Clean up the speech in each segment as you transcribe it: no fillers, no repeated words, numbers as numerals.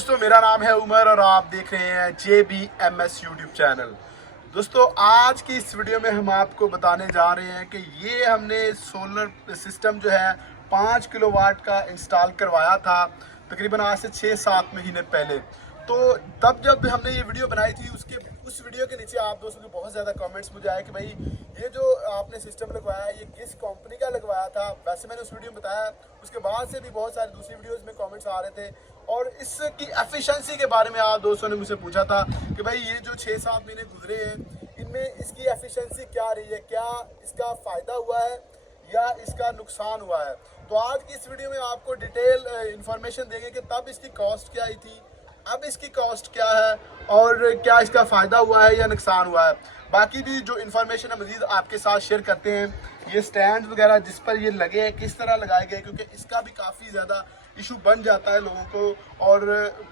दोस्तों, मेरा नाम है उमर और आप देख रहे हैं JBMS यूट्यूब चैनल। दोस्तों, आज की इस वीडियो में हम आपको बताने जा रहे हैं कि ये हमने सोलर सिस्टम जो है 5 किलोवाट का इंस्टॉल करवाया था तकरीबन आज से 6-7 महीने पहले। तो तब जब हमने ये वीडियो बनाई थी उस वीडियो के नीचे आप दोस्तों के बहुत ज़्यादा कमेंट्स मुझे आए कि भाई ये जो आपने सिस्टम लगवाया ये किस कंपनी का लगवाया था। वैसे मैंने उस वीडियो में बताया, उसके बाद से भी बहुत सारी दूसरी वीडियोस में कमेंट्स आ रहे थे और इसकी एफिशिएंसी के बारे में आप दोस्तों ने मुझसे पूछा था कि भाई ये जो 6-7 महीने गुजरे हैं इनमें इसकी एफिशिएंसी क्या रही है, क्या इसका फ़ायदा हुआ है या इसका नुकसान हुआ है। तो आज की इस वीडियो में आपको डिटेल इंफॉर्मेशन देंगे कि तब इसकी कॉस्ट क्या आई थी, अब इसकी कॉस्ट क्या है और क्या इसका फ़ायदा हुआ है या नुकसान हुआ है। बाकी भी जो इन्फॉर्मेशन है मज़ीद आपके साथ शेयर करते हैं। ये स्टैंड वगैरह जिस पर ये लगे हैं किस तरह लगाए गए, क्योंकि इसका भी काफ़ी ज़्यादा इशू बन जाता है लोगों को और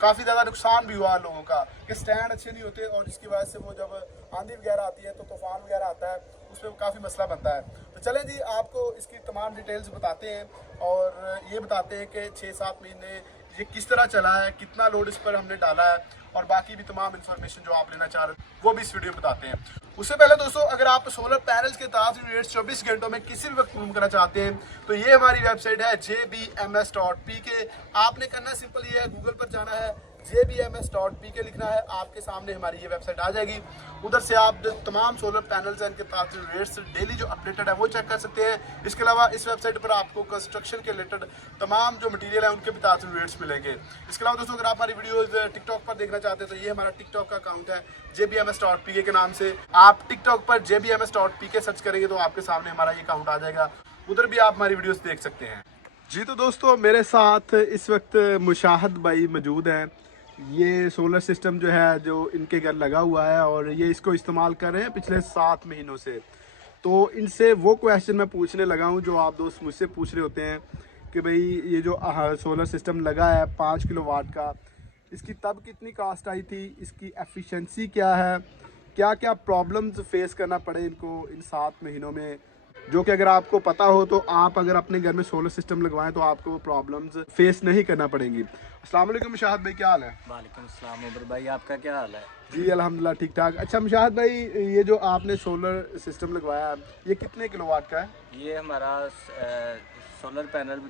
काफ़ी ज़्यादा नुकसान भी हुआ लोगों का कि स्टैंड अच्छे नहीं होते और जिसकी वजह से वो जब आंधी वगैरह आती है तो तूफान वगैरह आता है उसमें काफ़ी मसला बनता है। तो चलें जी, आपको इसकी तमाम डिटेल्स बताते हैं और ये बताते हैं कि 6-7 महीने ये किस तरह चला है, कितना लोड इस पर हमने डाला है और बाकी भी तमाम इन्फॉर्मेशन जो आप लेना चाह रहे हैं वो भी इस वीडियो में बताते हैं। उससे पहले दोस्तों, अगर आप सोलर पैनल्स के ताज़ रेट्स 24 घंटों में किसी भी वक्त मूव करना चाहते हैं तो ये हमारी वेबसाइट है jbms.pk। आपने करना सिंपल ये है, गूगल पर जाना है, jbms.pk लिखना है, आपके सामने हमारी ये वेबसाइट आ जाएगी। उधर से आप जो तमाम सोलर पैनल्स हैं इनके ताज़ रेट्स डेली जो अपडेटेड है वो चेक कर सकते हैं। इसके अलावा इस वेबसाइट पर आपको कंस्ट्रक्शन के रिलेटेड तमाम जो मटीरियल है उनके भी ताज़ रेट्स मिलेंगे। इसके अलावा दोस्तों, अगर आप हमारी वीडियोज़ टिकटॉक पर देखना चाहते हैं तो ये हमारा टिकटॉक का अकाउंट है jbms.pk के नाम से। आप टिकटॉक पर jbms.pk सर्च करेंगे तो आपके सामने हमारा ये अकाउंट आ जाएगा, उधर भी आप हमारी वीडियोस देख सकते हैं। जी तो दोस्तों, मेरे साथ इस वक्त मुशाहद भाई मौजूद हैं। ये सोलर सिस्टम जो है जो इनके घर लगा हुआ है और ये इसको इस्तेमाल कर रहे हैं पिछले 7 महीनों से। तो इनसे वो क्वेश्चन मैं पूछने लगा हूँ जो आप दोस्त मुझसे पूछ रहे होते हैं कि भाई ये जो सोलर सिस्टम लगा है 5 किलोवाट का, इसकी तब कितनी कास्ट आई थी, इसकी एफिशिएंसी क्या है, क्या क्या प्रॉब्लम्स फेस करना पड़े इनको इन 7 महीनों में, जो कि अगर आपको पता हो तो आप अगर अपने घर में सोलर सिस्टम लगवाएं तो आपको वो प्रॉब्लम्स फेस नहीं करना पड़ेंगी। अस्सलाम वालेकुम मुशाहद भाई, क्या हाल है? वालेकुम अस्सलाम उमर भाई, आपका क्या हाल है? जी अल्हम्दुलिल्लाह ठीक ठाक। अच्छा मुशाहद भाई, ये जो आपने सोलर सिस्टम लगवाया ये कितने किलोवाट का है? ये हमारा सोलर पैनल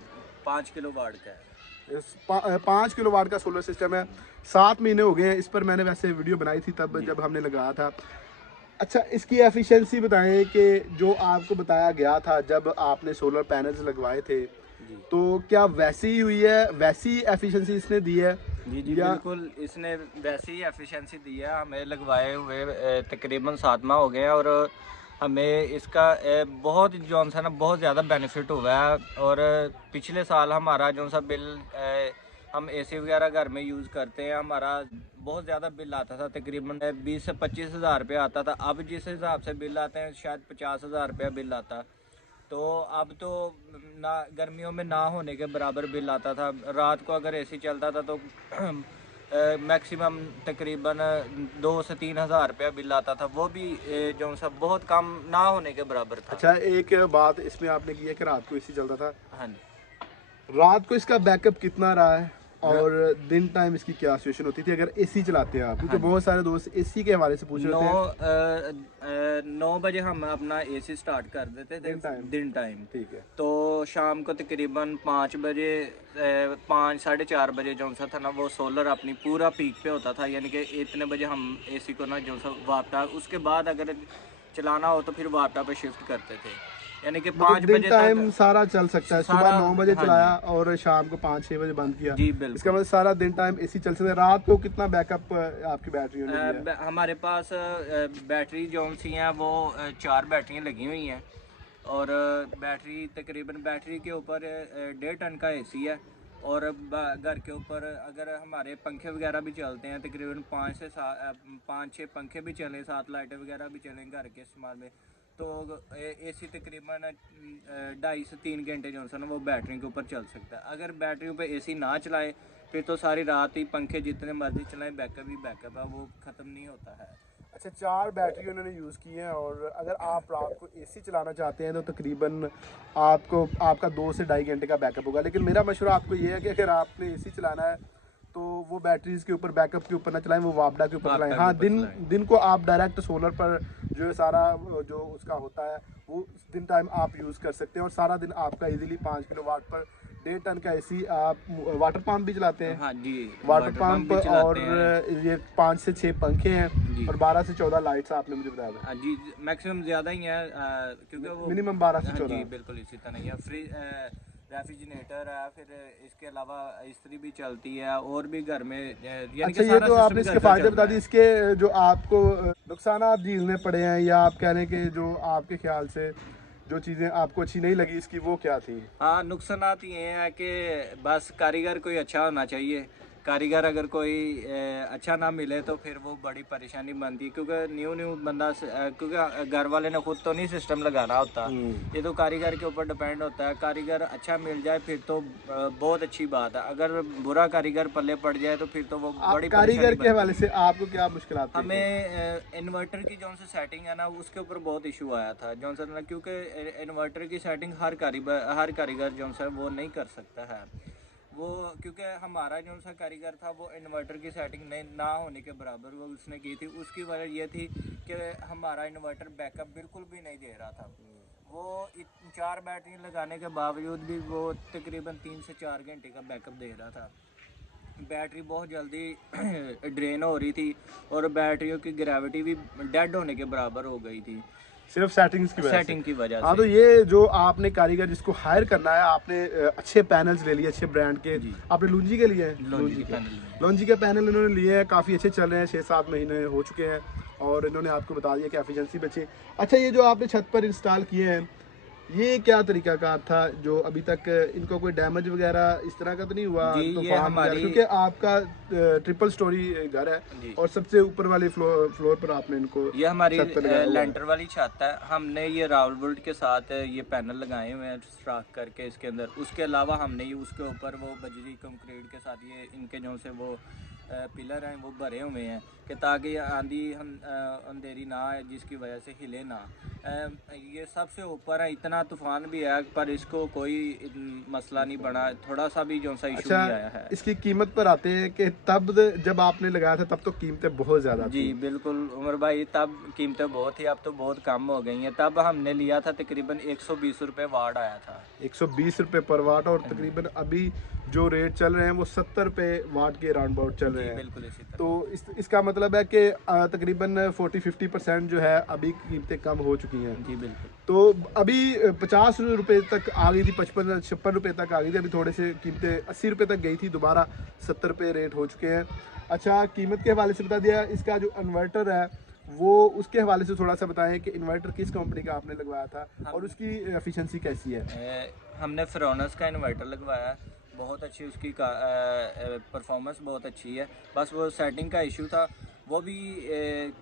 5 किलो वाट का है। 5 किलोवाट का सोलर सिस्टम है। 7 महीने हो गए हैं इस पर, मैंने वैसे वीडियो बनाई थी तब जब हमने लगाया था। अच्छा, इसकी एफिशिएंसी बताएं कि जो आपको बताया गया था जब आपने सोलर पैनल्स लगवाए थे तो क्या वैसी ही हुई है, वैसी एफिशिएंसी इसने दी है? जी जी बिल्कुल, इसने वैसी ही एफिशिएंसी दी है। हमें लगवाए हुए तकरीबन 7 माह हो गए हैं और हमें इसका बहुत जो सा ना बहुत ज़्यादा बेनिफिट हुआ है। और पिछले साल हमारा जो सा बिल हम एसी वगैरह घर में यूज़ करते हैं, हमारा बहुत ज़्यादा बिल आता था, तकरीबन 20 से 25 हज़ार रुपये आता था। अब जिस हिसाब से बिल आते हैं शायद 50 हज़ार रुपया बिल आता। तो अब तो ना गर्मियों में ना होने के बराबर बिल आता था। रात को अगर एसी चलता था तो मैक्सिमम तकरीबन 2 से 3 हज़ार रुपया बिल आता था, वो भी जो सा बहुत कम ना होने के बराबर था। अच्छा, एक बात इसमें आपने की है कि रात को एसी चलता था। हाँ जी, रात को इसका बैकअप कितना रहा है और दिन टाइम इसकी क्या सिचुएशन होती थी अगर एसी चलाते हैं आप? क्योंकि बहुत सारे दोस्त एसी के हवाले से पूछ रहे थे। 9 बजे हम अपना एसी स्टार्ट कर देते थे दिन टाइम। ठीक है। तो शाम को तकरीबन 5 बजे 5 साढ़े 4 बजे जो सा था ना वो सोलर अपनी पूरा पीक पे होता था, यानी कि इतने बजे हम एसी को ना जो सा वापटा, उसके बाद अगर चलाना हो तो फिर वापटा पे शिफ्ट करते थे, यानी कि 5 बजे टाइम सारा चल सकता है। सुबह 9 बजे हाँ चलाया और शाम को 5-6 बजे बंद किया। जी बिल्कुल। इसका मतलब सारा दिन टाइम एसी चल सकता है। रात को कितना बैकअप आपकी बैटरी है? हमारे पास बैटरी जो सी हैं वो 4 बैटरियाँ लगी हुई हैं और बैटरी तकरीबन बैटरी के ऊपर 1.5 टन का एसी है और घर के ऊपर अगर हमारे पंखे वगैरह भी चलते हैं तकरीबन 5-6 पंखे भी चलें, 7 लाइटें वगैरह भी चलें घर के इस्तेमाल में, तो एसी तकरीबन 2.5 से 3 घंटे जो है ना वो बैटरी के ऊपर चल सकता है। अगर बैटरियों पे एसी ना चलाए फिर तो सारी रात ही पंखे जितने मर्जी चलाएं बैकअप ही बैकअप है, वो ख़त्म नहीं होता है। अच्छा, 4 बैटरी उन्होंने यूज़ की हैं और अगर आप रात को एसी चलाना चाहते हैं तो तकरीबन आपका 2 से 2.5 घंटे का बैकअप होगा। लेकिन मेरा मशवरा आपको ये है कि अगर आपने एसी चलाना है तो वो बैटरीज के ऊपर, बैकअप के ऊपर ना चलाएं, वो वापडा के ऊपर चलाएं। वापडा हाँ, के ऊपर चलाएं। दिन को आप डायरेक्ट सोलर पर जो है सारा जो उसका होता है वो दिन टाइम आप यूज़ कर सकते हैं, और सारा दिन आपका इजीली 5 किलोवाट पर 1.5 टन का एसी। आप वाटर पंप भी चलाते हैं? हाँ जी, वाटर पंप, भी और चलाते हैं ये 5 से 6 पंखे हैं जी। और 12 से 14 लाइट्स आपने मुझे बताया था। हाँ जी, मैक्सिमम ज़्यादा ही है क्योंकि वो मिनिमम 12 से हाँ 14। जी बिल्कुल इसी तरह ही है। फ्रिज, रेफ्रिजरेटर है, फिर इसके अलावा इस्त्री भी चलती है, और भी घर में यानी अच्छा, कि ये सारा तो सिस्टम आपने घर इसके का फायदे चल बता रहा दिए। है। इसके जो आपको नुकसान आप झेलने पड़े हैं, या आप कह रहे हैं कि जो आपके ख्याल से जो चीज़ें आपको अच्छी नहीं लगी इसकी, वो क्या थी? हाँ, नुकसानात ये हैं कि बस कारीगर कोई अच्छा होना चाहिए। कारीगर अगर कोई अच्छा ना मिले तो फिर वो बड़ी परेशानी बनती है, क्योंकि न्यू बंदा क्योंकि घर वाले ने खुद तो नहीं सिस्टम लगाना होता, ये तो कारीगर के ऊपर डिपेंड होता है। कारीगर अच्छा मिल जाए फिर तो बहुत अच्छी बात है, अगर बुरा कारीगर पल्ले पड़ जाए तो फिर तो वो बड़ी कारीगर परेशानी के बनती हवाले है। से आपको क्या मुश्किल आती है? हमें इन्वर्टर की जो से सेटिंग है ना, उसके ऊपर बहुत इशू आया था जो सा ना, क्योंकि इन्वर्टर की सेटिंग हर कारीगर जो सा वो नहीं कर सकता है वो, क्योंकि हमारा जो सा कारीगर था वो इन्वर्टर की सेटिंग नहीं ना होने के बराबर वो उसने की थी। उसकी वजह ये थी कि हमारा इन्वर्टर बैकअप बिल्कुल भी नहीं दे रहा था। वो 4 बैटरी लगाने के बावजूद भी वो तकरीबन 3 से 4 घंटे का बैकअप दे रहा था। बैटरी बहुत जल्दी ड्रेन हो रही थी, और बैटरियों की ग्रेविटी भी डेड होने के बराबर हो गई थी, सिर्फ सेटिंग्स की वजह से। सेटिंग की वजह हाँ, से। तो ये जो आपने कारीगर जिसको हायर करना है, आपने अच्छे पैनल्स ले लिए, अच्छे ब्रांड के। जी। आपने लूंजी के लिए हैं? लॉन्जी के पैनल लॉन्जी के पैनल इन्होंने लिए हैं, काफ़ी अच्छे चल रहे हैं, 6-7 महीने हो चुके हैं, और इन्होंने आपको बता दिया कि एफिशिएंसी बची। अच्छा, ये जो आपने छत पर इंस्टॉल किए हैं, ये क्या तरीकाकार था जो अभी तक इनको कोई डैमेज वगैरह इस तरह का तो नहीं हुआ? जी, तो ये हमारी, क्योंकि आपका ट्रिपल स्टोरी घर है, और सबसे ऊपर वाले फ्लोर पर आपने इनको ये हमारी छत पे लगाया हुआ है। लेंटर वाली छत है। हमने ये रावलवुड के साथ ये पैनल लगाए हुए हैं स्ट्राक करके इसके अंदर। उसके अलावा हमने ये उसके ऊपर वो बजरी कंक्रीट के साथ ये इनके जो से वो पिलर हैं वो भरे हुए हैं कि ताकि आंधी अंधेरी ना आए, जिसकी वजह से हिले ना। ये सबसे ऊपर है, इतना तूफान भी है पर इसको कोई मसला नहीं बना, थोड़ा सा भी जो सा इशू नहीं आया है। इसकी कीमत पर आते हैं कि तब जब आपने लगाया था तब तो कीमतें बहुत ज़्यादा जी थी। बिल्कुल उमर भाई, तब कीमतें बहुत थी, अब तो बहुत कम हो गई हैं। तब हमने लिया था तकरीबन 120 रुपये वाट आया था। 120 रुपये पर वाट, और तकरीबन अभी जो रेट चल रहे हैं वो 70 रुपये वाट के राउंड अबाउट चल रहे हैं। बिल्कुल इसी तरह। तो इसका मतलब है कि तकरीबन 40-50% जो है अभी कीमतें कम हो चुकी हैं। जी बिल्कुल। तो अभी 50 रुपये तक आ गई थी, 55-56 रुपये तक आ गई थी, अभी थोड़े से कीमतें 80 रुपये तक गई थी, दोबारा 70 रुपये रेट हो चुके हैं। अच्छा, कीमत के हवाले से बता दिया। इसका जो इन्वर्टर है वो उसके हवाले से थोड़ा सा बताएं कि इन्वर्टर किस कंपनी का आपने लगवाया था और उसकी एफिशिएंसी कैसी है? हमने फ्रोनस का इन्वर्टर लगवाया, बहुत अच्छी उसकी परफॉर्मेंस बहुत अच्छी है। बस वो सेटिंग का इशू था, वो भी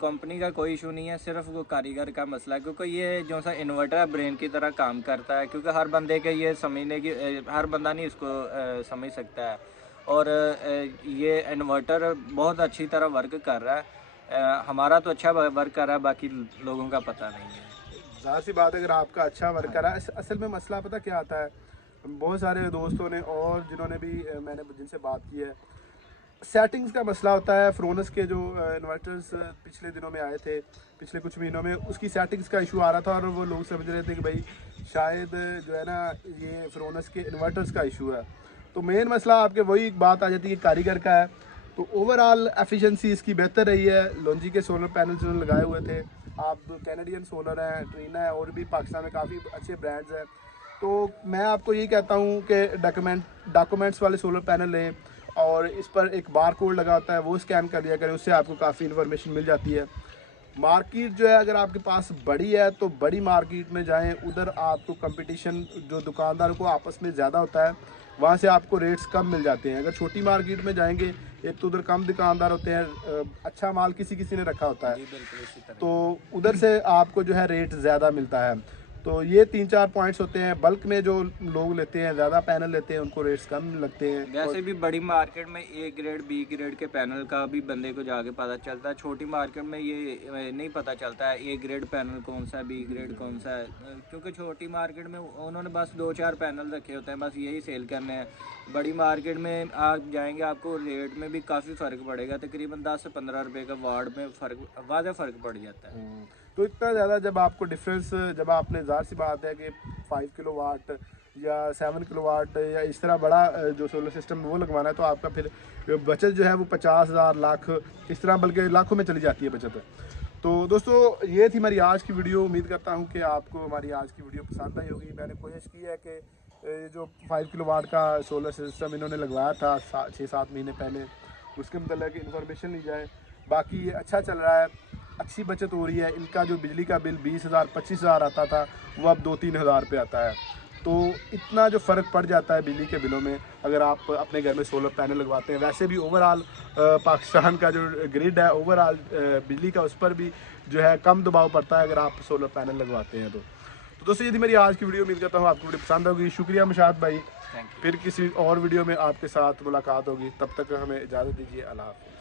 कंपनी का कोई इशू नहीं है, सिर्फ वो कारीगर का मसला है। क्योंकि ये जो सा इन्वर्टर है ब्रेन की तरह काम करता है, क्योंकि हर बंदे के ये समझने की हर बंदा नहीं इसको समझ सकता है। और ये इन्वर्टर बहुत अच्छी तरह वर्क कर रहा है। हमारा तो अच्छा वर्क कर रहा है, बाकी लोगों का पता नहीं है। ज़ाहिर सी बात है, अगर आपका अच्छा वर्क कर रहा है। असल में मसला पता क्या आता है, बहुत सारे दोस्तों ने और जिन्होंने भी मैंने जिनसे बात की है, सेटिंग्स का मसला होता है। फ्रोनस के जो इन्वर्टर्स पिछले दिनों में आए थे, पिछले कुछ महीनों में, उसकी सेटिंग्स का इशू आ रहा था, और वो लोग समझ रहे थे कि भाई शायद जो है ना ये फ्रोनस के इन्वर्टर्स का इशू है। तो मेन मसला आपके वही बात आ जाती है कि कारीगर का है। तो ओवरऑल एफिशिएंसी इसकी बेहतर रही है। लॉन्जी के सोलर पैनल्स जो लगाए हुए थे, आप कैनेडियन सोलर हैं, ट्रीना है, और भी पाकिस्तान में काफ़ी अच्छे ब्रांड्स हैं। तो मैं आपको यही कहता हूँ कि डॉक्यूमेंट्स वाले सोलर पैनल लें, और इस पर एक बार कोड लगा होता है, वो स्कैन कर लिया करें, उससे आपको काफ़ी इन्फॉर्मेशन मिल जाती है। मार्केट जो है अगर आपके पास बड़ी है तो बड़ी मार्केट में जाएं, उधर आपको कंपटीशन जो दुकानदारों को आपस में ज़्यादा होता है, वहाँ से आपको रेट्स कम मिल जाते हैं। अगर छोटी मार्केट में जाएंगे, एक तो उधर कम दुकानदार होते हैं, अच्छा माल किसी किसी ने रखा होता है, जी बिल्कुल इसी तरह। तो उधर से आपको जो है रेट ज़्यादा मिलता है। तो ये 3-4 पॉइंट्स होते हैं। बल्क में जो लोग लेते हैं, ज़्यादा पैनल लेते हैं, उनको रेट्स कम लगते हैं। वैसे भी बड़ी मार्केट में ए ग्रेड बी ग्रेड के पैनल का भी बंदे को जाके पता चलता है। छोटी मार्केट में ये नहीं पता चलता है ए ग्रेड पैनल कौन सा है, बी ग्रेड कौन सा है, क्योंकि छोटी मार्केट में उन्होंने बस 2-4 पैनल रखे होते हैं, बस यही सेल करने हैं। बड़ी मार्केट में आप जाएंगे, आपको रेट में भी काफ़ी फ़र्क पड़ेगा, तकरीबन 10 से 15 रुपये का वार्ड में वाज़ह फ़र्क पड़ जाता है। तो इतना ज़्यादा जब आपको डिफरेंस, जब आपने ज़ाहिर सी बात है कि 5 किलोवाट या 7 किलोवाट या इस तरह बड़ा जो सोलर सिस्टम वो लगवाना है, तो आपका फिर बचत जो है वो 50,000 लाख इस तरह बल्कि लाखों में चली जाती है बचत। तो दोस्तों ये थी हमारी आज की वीडियो। उम्मीद करता हूँ कि आपको हमारी आज की वीडियो पसंद आई होगी। मैंने कोशिश की है कि जो 5 किलोवाट का सोलर सिस्टम इन्होंने लगवाया था 6-7 महीने पहले, उसके मतलब इन्फॉर्मेशन ली जाए। बाकी ये अच्छा चल रहा है, अच्छी बचत हो रही है। इनका जो बिजली का बिल 20,000 25,000 आता था, वो अब 2-3 हज़ार रुपये आता है। तो इतना जो फ़र्क पड़ जाता है बिजली के बिलों में अगर आप अपने घर में सोलर पैनल लगवाते हैं। वैसे भी ओवरऑल पाकिस्तान का जो ग्रिड है ओवरऑल बिजली का, उस पर भी जो है कम दबाव पड़ता है अगर आप सोलर पैनल लगवाते हैं। तो दोस्तों ये थी मेरी आज की वीडियो। उम्मीद करता हूँ आपको वीडियो पसंद होगी। शुक्रिया मुशाद भाई। फिर किसी और वीडियो में आपके साथ मुलाकात होगी, तब तक हमें इजाज़त दीजिए। अल्लाह हाफ़िज़।